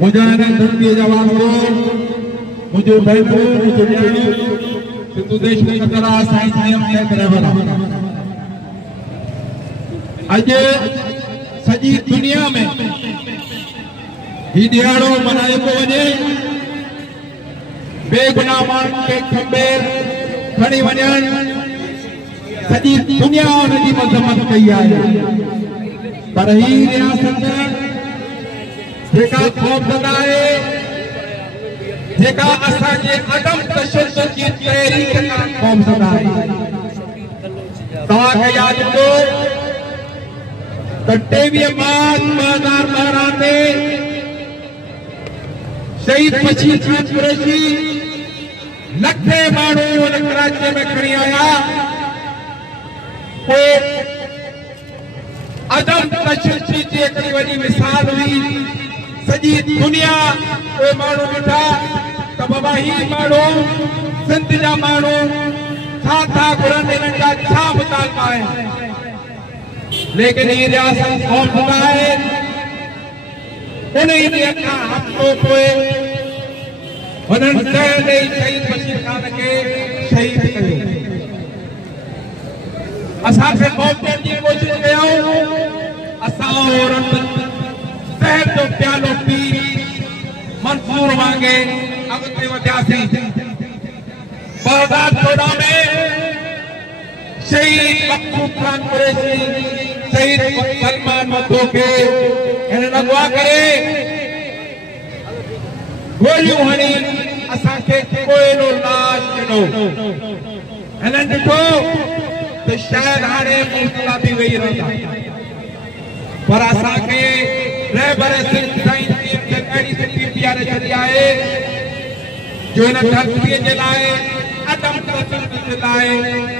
मुझे धरती जवान हो मुझे बहनों मुझे न्याणियों सिंधु देश में कतरा साइंस नियम तय करे बना आज सजी दुनिया में ही दिहाड़ो मनाए को वने बेगुनाह माण्हुनि खे खंबे खणी वञण सजी दुनिया उनजी मज़म्मत कई आहे पर ही रियासत जेका ख़ौफ़ज़दा आहे जेका असांजे अदम तशद्दुद जी तहरीक खां ख़ौफ़ज़दा आहे तव्हांखे यादि हूंदो त 23 मार्च 2012 ते शहीद बशीर खान कुरैशी लखे माण्हू हुन कराची में खणी आया पोइ अदम तशद्दुद जी हिकिड़ी वॾी मिसाल हुई सॼी दुनिया उहे माण्हू ॾिठा त बाबा ही माण्हू सिंध जा माण्हू छा था घुरनि हिननि जा छा मुतालबा आहिनि लेकिन ही रियासत ख़ौफ़ज़दा आहे उन ॾींहं खां हफ़्तो पोइ हुननि ज़हर ॾेई शहीद बशीर खान खे शहीद कयो असांखे ख़ौफ़ ॾियण जी कोशिशि कयूं असां ज़हर जो प्यालो पी मंसूर वांगे अॻिते वधियासीं 2014 में शहीद मखदूम खान कुरैशी शहीद सलमान मथो खे हिननि अगवा करे गोलियूं हणी असांखे कोयलो लाश ॾिनो हिननि ॾिठो त शायदि हाणे मुल्क बि वेही रहंदा पर असांखे रहबर सिंध साईं खे अहिड़ी सिंधी पीआरे छॾी आहे जो हिन धरतीअ जे लाइ अदम तशद्दुद जे लाइ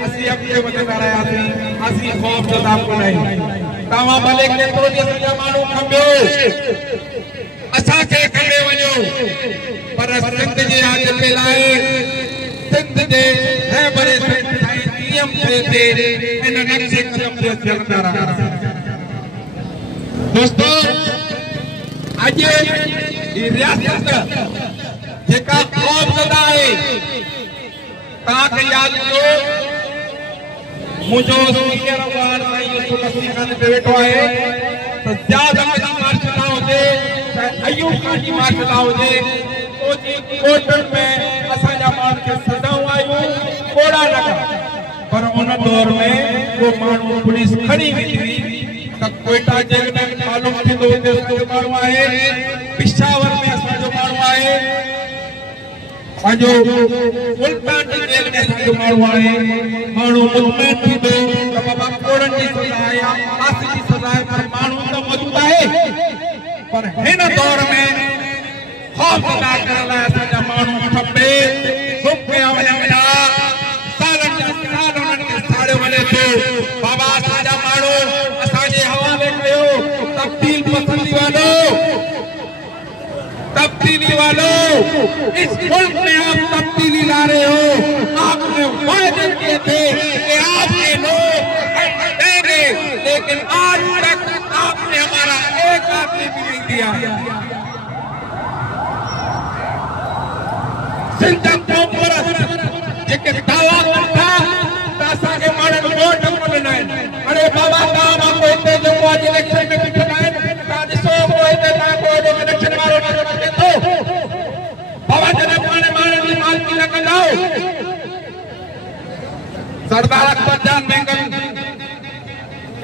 असीं अॻिते वधंदा रहियासीं असीं ख़ौफ़ज़दा कोन आहियूं तव्हां भले केतिरो जे सॼा माण्हू खंबियो असांखे खणे वञो पर सिंध जे अॻिते लाइ सिंध जे रहबर सिंध साईं नियम ते इन नक्शे क़दम ते हलंदा रहियासीं दोस्तों आज ये रियासत जेका ख़ौफ़ज़दा आहे तव्हांखे यादि हूंदो मुंहिंजो सीनियर अवार्ड साईं यूसुफ हसन खान ते वेठो आहे त ज़ियाद अहमद जी मार्शल हुजे चाहे अयूब खान जी मार्शल हुजे ओजी कोर्टनि में असांजा माण्हुनि खे सज़ाऊं आयूं कोड़ा न पर उन दौर में को माण्हू पुलिस खणी वेंदी हुई कोयटा जेल में मालूम थींदो हुते जो माण्हू आहे पिशावर में असांजो माण्हू आहे पंहिंजो मुल्तान जी जेल में असांजो माण्हू आहे माण्हू मुतमइन थींदो त बाबा कोड़नि जी सज़ा आहे या फांसी जी सज़ा आहे पर माण्हू त मौजूद आहे पर हिन दौर में ख़ौफ़ज़दा करण लाइ असांजा माण्हू खपे गुम पिया वञा सालनि जा साल उन्हनि खे साड़ियो वञे थो बाबा असांजा माण्हू तब्दीली वालों इस मुल्क में आप तब्दीली ला रहे हो आपने वायदे किए थे कि आपके लोग देंगे लेकिन आज तक आपने हमारा एक आदमी भी नहीं दिया सिंध जेके दावा था असांखे माण्हुनि वोट मिलंदा आहिनि अरे बाबा तव्हां को हिते जो आज इलेक्शन में बीठल आहिनि तव्हां ॾिसो को हिते तव्हां को इलेक्शन वारो नज़र अचे थो बाबा जॾहिं पाण माण्हुनि जी मालिकी न कंदा सरदार अकबर जान बेगम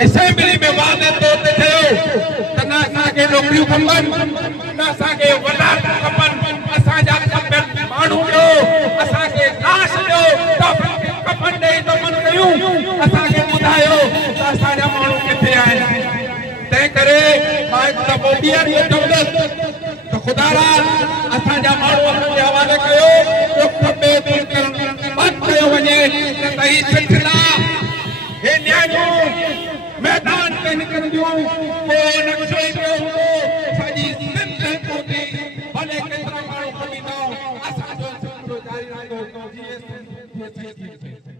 असेंबली में वादे तौर ते चयो त न असांखे नौकरियूं खपनि न असांखे वॾा खपनि असांजा खपनि माण्हू ॾियो असांखे लाश ॾियो कफन ॾेई दफ़न कयूं असांखे ॿुधायो त असांजा माण्हू किथे आहिनि तंहिं करे मां हिकु दफ़ो ॿीहर इहो चवंदुसि त ख़ुदा असांजा माण्हू असांजे हवाले कयो जो खपे बंदि कयो वञे न त ही सिलसिला हे न्याणियूं मैदान ते निकिरंदियूं पोइ नक्शो हूंदो सॼी सिंध हूंदी भले केतिरा माण्हू कमींदा जारी रहंदो जीएसटी